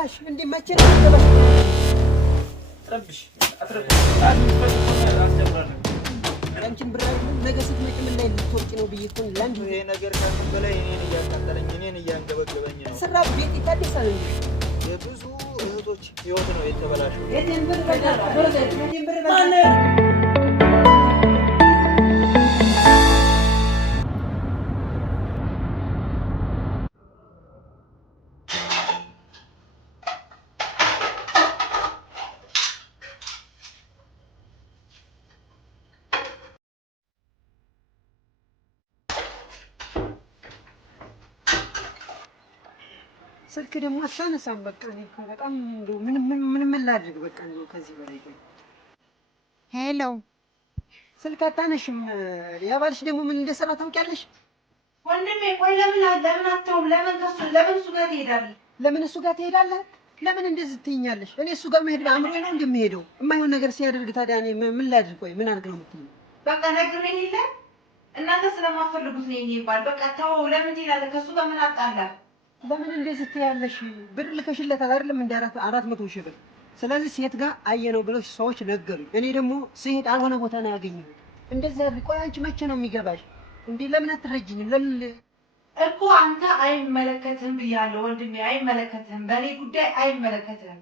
የሚገባሽ? እንዴ መቼ ነው የሚገባሽ? አትረብሽ አትጀምራለህ። አንቺን ብር አይደለም ነገ ስትመጪ ምን ላይ ልትወርቂ ነው ብዬሽ እኮ ለአንድ ይሄ ነገር ከምን በላይ እኔን እያቃጠለኝ እኔን እያንገበገበኝ ነው። ስራ ቤት ይታደሳል እንዴ? የብዙ እህቶች ህይወት ነው የተበላሸው። የቴን ብር በላ ስልክ ደግሞ አታነሳም። በቃ እኔ እኮ በጣም ምን ላድርግ? በቃ ነው ከዚህ በላይ ቆይ። ሄሎ ስልክ አታነሽም። ያባልሽ ደግሞ ምን እንደሰራ ታውቂያለሽ? ወንድሜ ቆይ ለምን አትተውም? ለምን እሱ ጋር ትሄዳለህ? ለምን እሱ ጋር ትሄዳለህ? ለምን እንደዚህ ትይኛለሽ? እኔ እሱ ጋር መሄድ አእምሮዬ ነው እንደምሄደው። የማይሆን ነገር ሲያደርግ ታዲያ እኔ ምን ላድርግ? ቆይ ምን አድርግ ነው የምትይኝ? በቃ ነግሬህ የለ እናንተ ስለማትፈልጉት ነው የሚባል። በቃ ተወው። ለምን ትሄዳለህ? ከእሱ ጋር ምን አጣላህ? ለምን እንደዚህ ትያለሽ? ብር ልከሽለታል አይደለም? እንደ 400 ሺህ ብር። ስለዚህ ሴት ጋር አየነው ብለው ሰዎች ነገሩኝ። እኔ ደግሞ ስሄድ አልሆነ ቦታ ነው ያገኘሁት። እንደዚህ አይደል? ቆይ አንቺ መቼ ነው የሚገባሽ እንዴ? ለምን አትረጂኝም? ለምን እኮ አንተ አይመለከትህም ብያለሁ ወንድሜ፣ አይመለከትህም። በእኔ ጉዳይ አይመለከትህም።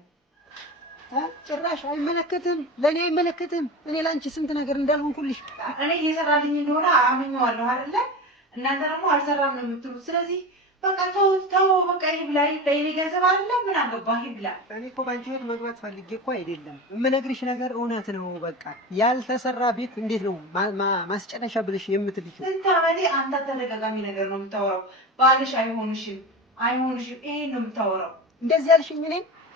ጭራሽ አይመለከትህም? ለእኔ አይመለከትህም? እኔ ለአንቺ ስንት ነገር እንዳልሆንኩልሽ እኔ እየሰራልኝ እንደሆነ አምኜዋለሁ አይደለ? እናንተ ደግሞ አልሰራም ነው የምትሉት። ስለዚህ በቃ ተው በቃ ይብላ። የእኔ ገንዘብ አይደለም። ምን አገባህ? ይብላ። እኔ እኮ በአንቺ ህይወት መግባት ፈልጌ እኮ አይደለም። የምነግርሽ ነገር እውነት ነው። በቃ ያልተሰራ ቤት እንዴት ነው ማስጨረሻ ብለሽ የምትልሽው? ስንት ዓመቴ አንተ ተደጋጋሚ ነገር ነው የምታወራው። ባልሽ አይሆንሽም። ይሄን ነው የምታወራው። እንደዚህ ያልሽኝ እኔ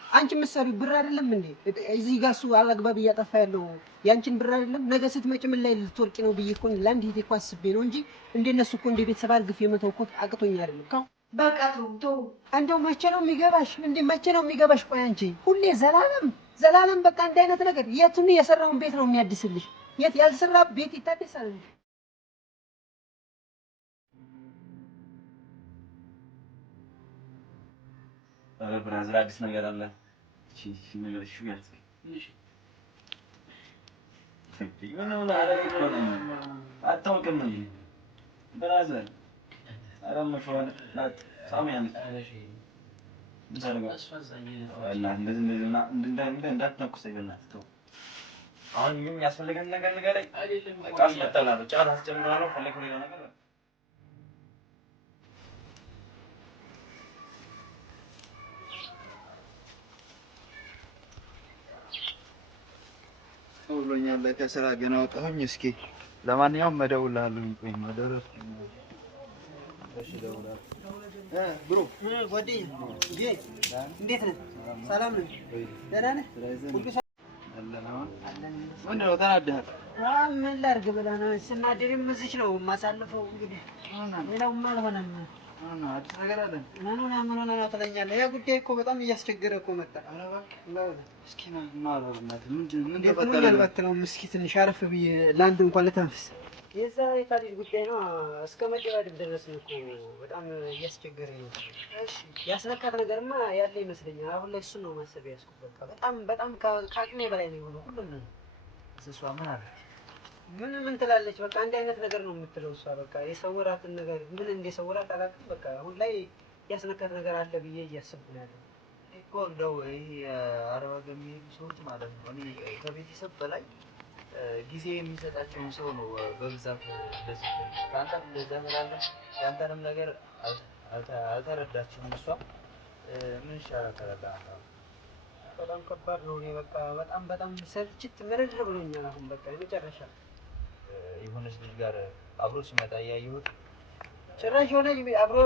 አንቺ የምትሰሪው ብር አይደለም እንዴ? እዚህ ጋር እሱ አላግባብ እያጠፋ ያለው ያንቺን ብር አይደለም? ነገ ስትመጪ ምን ላይ ልትወርቂ ነው ብዬሽ እኮ ለአንድ ሂቴ እኮ አስቤ ነው እንጂ እንደነሱ እኮ እንደ ቤተሰብ አልግፍ የመተው እኮ አቅቶኝ አይደለም። በቃ ተው። እንደው መቼ ነው የሚገባሽ? እንዴ መቼ ነው የሚገባሽ? ቆይ አንቺ ሁሌ ዘላለም በቃ እንደ አይነት ነገር የቱን የሰራውን ቤት ነው የሚያድስልሽ? የት ያልሰራ ቤት ይታደሳል እንዴ? ኧረ ብራዘር አዲስ ነገር አለ። እሺ ነገር እሺ ያልኩ እሺ ይሄንን አታውቅም እንዴ ብራዘር? ኧረ መሽዋል ናት ሳሚያን እሺ እንሰራጋ እና እንደዚህ እንዳትነኩሰኝ በእናትህ ተው። አሁን የሚያስፈልገን ነገር ንገረኝ። ቃል መጣላለሁ ጫት አስጀምራለሁ። ፈለግኩ ሌላ ነገር ብሎኛል። ከስራ ገና ወጣሁኝ። እስኪ ለማንኛውም እደውልልሃለሁ። ቆይ መደረስኩ። እሺ እደውልልሃለሁ። ብሮ ጓደኛዬ እንዴት ነህ? ሰላም ነህ? ደህና ነህ? ምንድን ነው ተናደሃል? ምን ላድርግ ብለህ ነው? ስናደድም እዚች ነው የማሳልፈው። እንግዲህ ሌላውማ አልሆነም። አዲስ ነገር አለ? ምን ሆነ ነው ትለኛለህ? ያ ጉዳይ እኮ በጣም እያስቸገረ እኮ መጣ። ኧረ እባክህ እስኪ ና ምን ተፈጠረ? አልባትለውም። እስኪ ትንሽ አረፍ ብዬ ለአንድ እንኳን ልተንፍስ። የዛ የካሊድ ጉዳይ ነው። እስከ መጨባደብ ደረስን እኮ በጣም እያስቸገረኝ ነው። እሺ ያስነካት ነገርማ ያለ ይመስለኛል። አሁን ላይ እሱን ነው ማሰብ ያዝኩት። በቃ በጣም ከአቅሜ በላይ ነው የሆነው ሁሉም ነው። እሷ ምን አለች? ምን ትላለች? በቃ አንድ አይነት ነገር ነው የምትለው እሷ። በቃ የሰውራትን ነገር ምን እንደሰውራት አላውቅም። በቃ አሁን ላይ ያስነካት ነገር አለ ብዬ እያሰብኩ ነው ያለው እኮ። እንደው ይሄ አረብ ሀገር የሚሄዱ ሰዎች ማለት ነው እኔ ከቤተሰብ በላይ ጊዜ የሚሰጣቸውን ሰው ነው በብዛት ደስ ከአንተም እንደዛ ትላለህ። የአንተንም ነገር አልተረዳችሁም። እሷ ምን ይሻላል ትላለህ? በጣም ከባድ ነው። እኔ በቃ በጣም ሰልችት ምርር ብሎኛል። አሁን በቃ የመጨረሻ የሆነች ልጅ ጋር አብሮ ሲመጣ እያየሁት ጭራሽ የሆነ አብሮ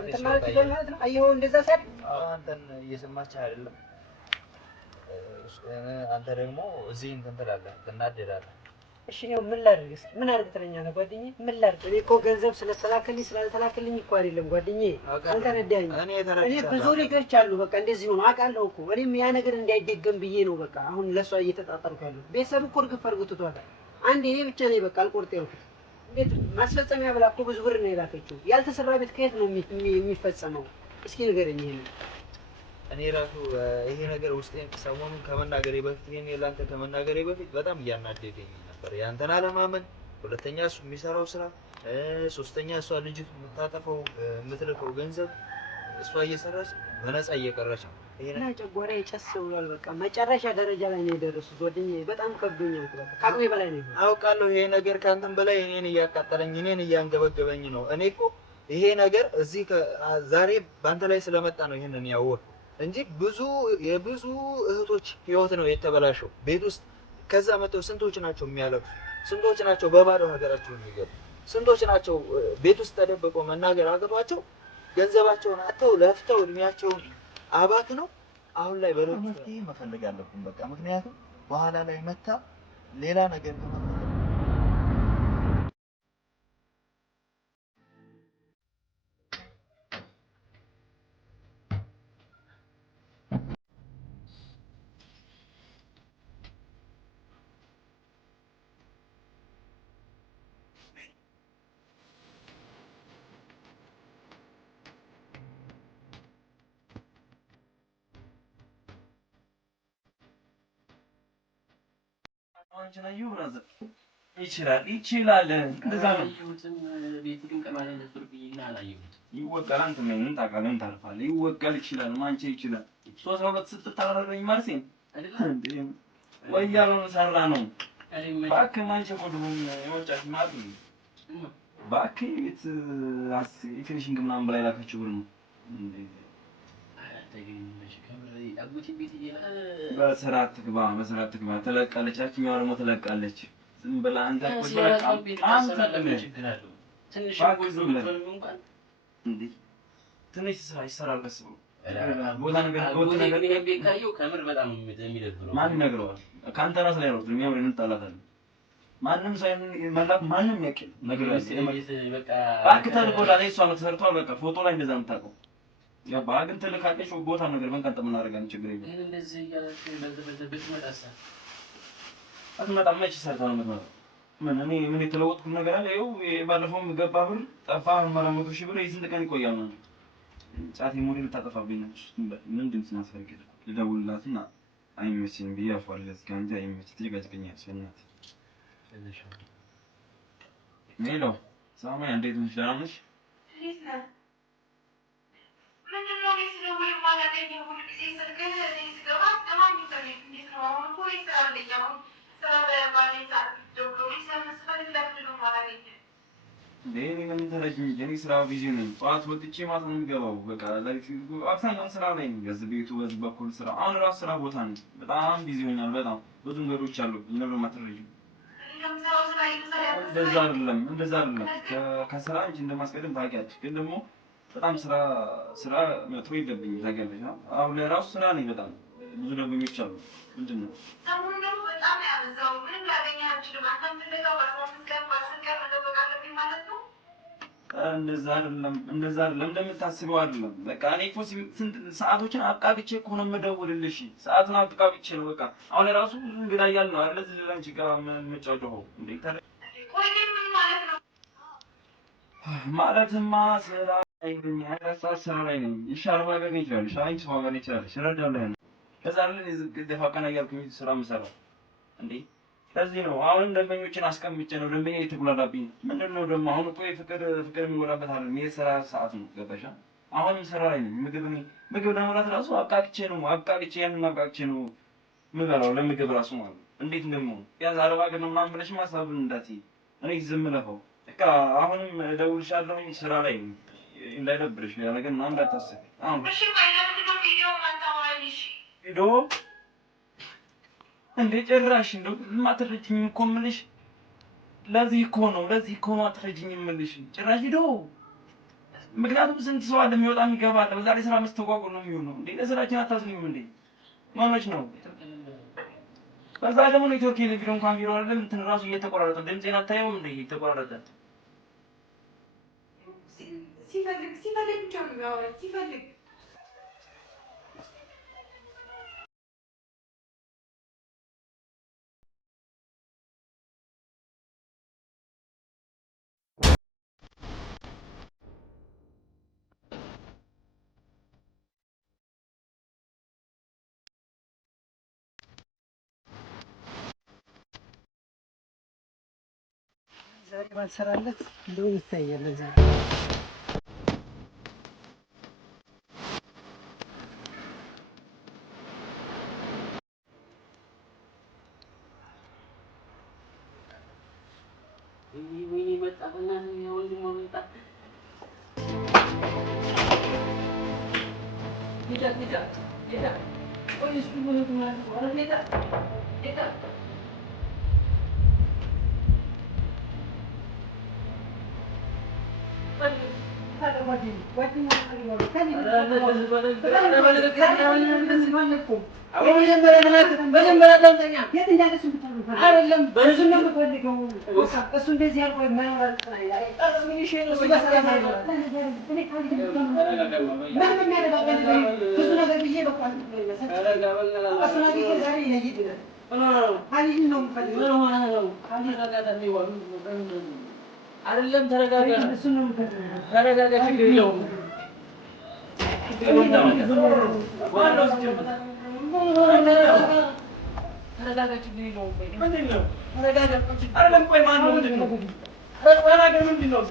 እንትን ማለት ነው። አየኸው እንደዛ ሲያድግ አንተን እየሰማችህ አይደለም። አንተ ደግሞ እዚህ እንትን ትላለህ፣ ትናደዳለህ። እሺ ነው ምን ላድርግ? እስኪ ምን አድርግ ትለኛለህ ጓደኛዬ? ምን ላድርግ? እኔ እኮ ገንዘብ ስለተላከልኝ ስላልተላከልኝ እኮ አይደለም ጓደኛዬ። አልተረዳኸኝም? እኔ ብዙ ልጆች አሉ በቃ እንደዚህ ሆኖ አውቃለሁ እኮ። እኔም ያ ነገር እንዳይደገም ብዬ ነው በቃ አሁን ለእሷ እየተጣጣርኩ ያለሁት። ቤተሰብ እኮ እርግፍ አድርጎትቷታል። አንድ እኔ ብቻ ነኝ በቃ አልቆርጥ ያልኩት። ቤት ማስፈጸሚያ ብላ እኮ ብዙ ብር ነው የላከችው። ያልተሰራ ቤት ከየት ነው የሚፈጸመው? እስኪ ንገረኝ። ይሄን እኔ ራሱ ይሄ ነገር ውስጤን ሰሞኑን ከመናገሬ በፊት ይሄን ላንተ ከመናገሬ በፊት በጣም እያናደደኝ ነበር። ያንተን አለማመን፣ ሁለተኛ እሱ የሚሰራው ስራ፣ ሶስተኛ እሷ ልጅቱ የምታጠፈው የምትልከው ገንዘብ እሷ እየሰራች በነፃ እየቀረች ነው። ይሄና ጨጓራ የጨስ ብሏል። በቃ መጨረሻ ደረጃ ላይ ነው የደረሱት። ጓደኛዬ በጣም ከብዶኛል። በቃ ከአቅሜ በላይ ነው። አውቃለሁ ይሄ ነገር ከአንተም በላይ እኔን እያቃጠለኝ እኔን እያንገበገበኝ ነው። እኔ እኮ ይሄ ነገር እዚህ ዛሬ በአንተ ላይ ስለመጣ ነው ይሄንን ያወቅሁ እንጂ የብዙ እህቶች ህይወት ነው የተበላሸው ቤት ውስጥ። ከዛ መጥተው ስንቶች ናቸው የሚያለቅሱ? ስንቶች ናቸው በባዶ ሀገራቸው የሚገቡ? ስንቶች ናቸው ቤት ውስጥ ተደብቀው መናገር አቅቷቸው ገንዘባቸውን አጥተው ለፍተው እድሜያቸውን አባክነው አሁን ላይ በለውጥ መፍትሄ መፈለግ አለብን። በቃ ምክንያቱም በኋላ ላይ መታ ሌላ ነገር ይችላል። እንደዛ ነው። ይወቀል። አንተ ምን ታውቃለህ? ምን ታርፋለህ? ይወቀል። ይችላል። ማንቼ ይችላል። 32 ስትታረረኝ ማለት ነው እንዴ? ወያለው ሰራ ነው። እባክህ ማንቼ ቆድሞኝ የወጫት ማለት ነው። እባክህ ፊኒሽንግ ምናምን በላይ ላከችው ብር ነው እንዴ? በስርዓት ትግባ። ትለቃለች። ያችኛዋ ደግሞ ትለቃለች። ዝም ብላ አንተ ቁጭ ብለህ ትንሽ ስራ ይሰራል። ቀስ ብሎ ቦታ ነገር ከምር በጣም የሚደብረው ማን ይነግረዋል? ከአንተ ራስ ላይ ነው የሚያምር። እንጣላታለን። ማንም ሰው መላክ ማንም ያውቃል። ነገር በቃ አክተር ጎላ ላይ እሷ ተሰርቷል። በቃ ፎቶ ላይ እንደዛ የምታውቀው ያባ ግን ትልካለች። ቦታ ነገር መንቀጥ የምናደርጋለን። ችግር የለም። ይሄን እንደዚህ እያለች በዚህ መጣሳ አትመጣም። መች ሰርታ ነው የምትመጣው? ምን የተለወጥኩት ነገር አለ? ይኸው ባለፈውም ገባ ብር ጠፋ። 400,000 ብር የስንት ቀን ይቆያል ማለት ጫቴ ሞዴል ታጠፋብኝ ነች። ምን ድምፅ ማስፈልግ ልደውልላትና አይመችም ብዬ አፏል ለዚህ ጋር እንጂ አይመችም። ትጨቀጭቀኛለች። እናት ሄሎ ሳማይ፣ እንዴት ነሽ? ደህና ነሽ? ምን ተረጅኝ? እኔ ስራ ቢዚ ነኝ። ጠዋት ወጥቼ ማታ ነው የምገባው። በቃ አብዛኛውን ስራ ላይ ነኝ። በዚህ ቤቱ በዚህ በኩል ስራ አሁን ራሱ ስራ ቦታ ነኝ። በጣም ቢዚ ሆኛል። በጣም ብዙ ነገሮች አሉ። ለምን ማትረጂኝ? እንደዛ አይደለም። ከስራ እንጂ እንደማስቀደም ታውቂያለሽ። ግን ደግሞ በጣም ስራ መጥቶ የለብኝም። ታውቂያለሽ። አሁን ላይ ራሱ ስራ ነኝ። በጣም ብዙ ደንበኞች አሉ። ምንድን ነው ሰሞኑን ደግሞ በጣም ያበዛው? ምንም ላገኘህ አልችልም። አንተም ትልቀው በአስር ቀን መጠበቅ አለብኝ ማለት ነው። እንደዛ አይደለም። እንደምታስበው አይደለም። በቃ እኔ እኮ ስንት ሰዓቶችን አብቃቅቼ እኮ ነው የምደውልልሽ። ሰዓቱን አብቃቅቼ ነው። በቃ አሁን ራሱ እንግዳ እያልን ነው አይደል? እዚህ ላንቺ ጋር የምጫወተው እንዴ? ቆይ ምን ማለት ነው? ማለትማ ስራ ስራ ላይ ነኝ። ይሻላል ማገኝ ይችላል። አንቺ ማገኝ ይችላል። እረዳለሁ። ከዛ አይደል ደፋ ቀና እያልኩኝ ስራ የምሰራው እንዴ? ለዚህ ነው አሁን ደንበኞችን አስቀምጬ ነው። ደንበኛ እየተጉላላብኝ ምንድን ነው ደግሞ አሁን እኮ ፍቅር የሚጎላበት አይደለም። የስራ ሰዓት ነው። ገባሽ? አሁንም ስራ ላይ ነኝ። ምግብ ለመብላት ራሱ አብቃቅቼ ነው የምበላው። ለምግብ ራሱ ማለት ነው። እንዴት እንደምሆን ያዝ አረባ ግን ምናምን ብለሽ ማሳብን እንዳትዪ። እኔ ዝም ለፈው በቃ አሁንም እደውልልሻለሁ። ስራ ላይ እንዳይደብርሽ ያ ነገር ምናምን እንዳታስቢ። አሁን እሺ ቪዲዮ እንዴ ጭራሽ እንደው ማትረጂኝ እኮ የምልሽ ለዚህ እኮ ነው አትረጂኝ የምልሽ ጭራሽ ቪዲዮ። ምክንያቱም ስንት ሰው አለ የሚወጣ የሚገባ አለ። በዛ ላይ ስራ መስተጓጎል ነው የሚሆነው። እንዴ ለስራችን አታዝኝም እንዴ? ማለች ነው። በዛ ደግሞ ኔትወርክ ቪዲዮ እንኳን ቪዲዮ አይደለም እንትን ራሱ እየተቆራረጠ ድምጼን አታየውም እንዴ? እየተቆራረጠ ሲፈልግ ብቻ ነው የሚያወራው ሲፈልግ ዛሬ ባልሰራለት እንደው ይታያል ዛሬ አይደለም ተረጋጋ። ተረጋጋ፣ ችግር የለውም። ተረጋጋ፣ ችግር የለውም። ምንድን ነው? ተረጋጋ። አይደለም ቆይ ማነው? ምንድን ነው? ተረጋጋ። ምንድን ነው?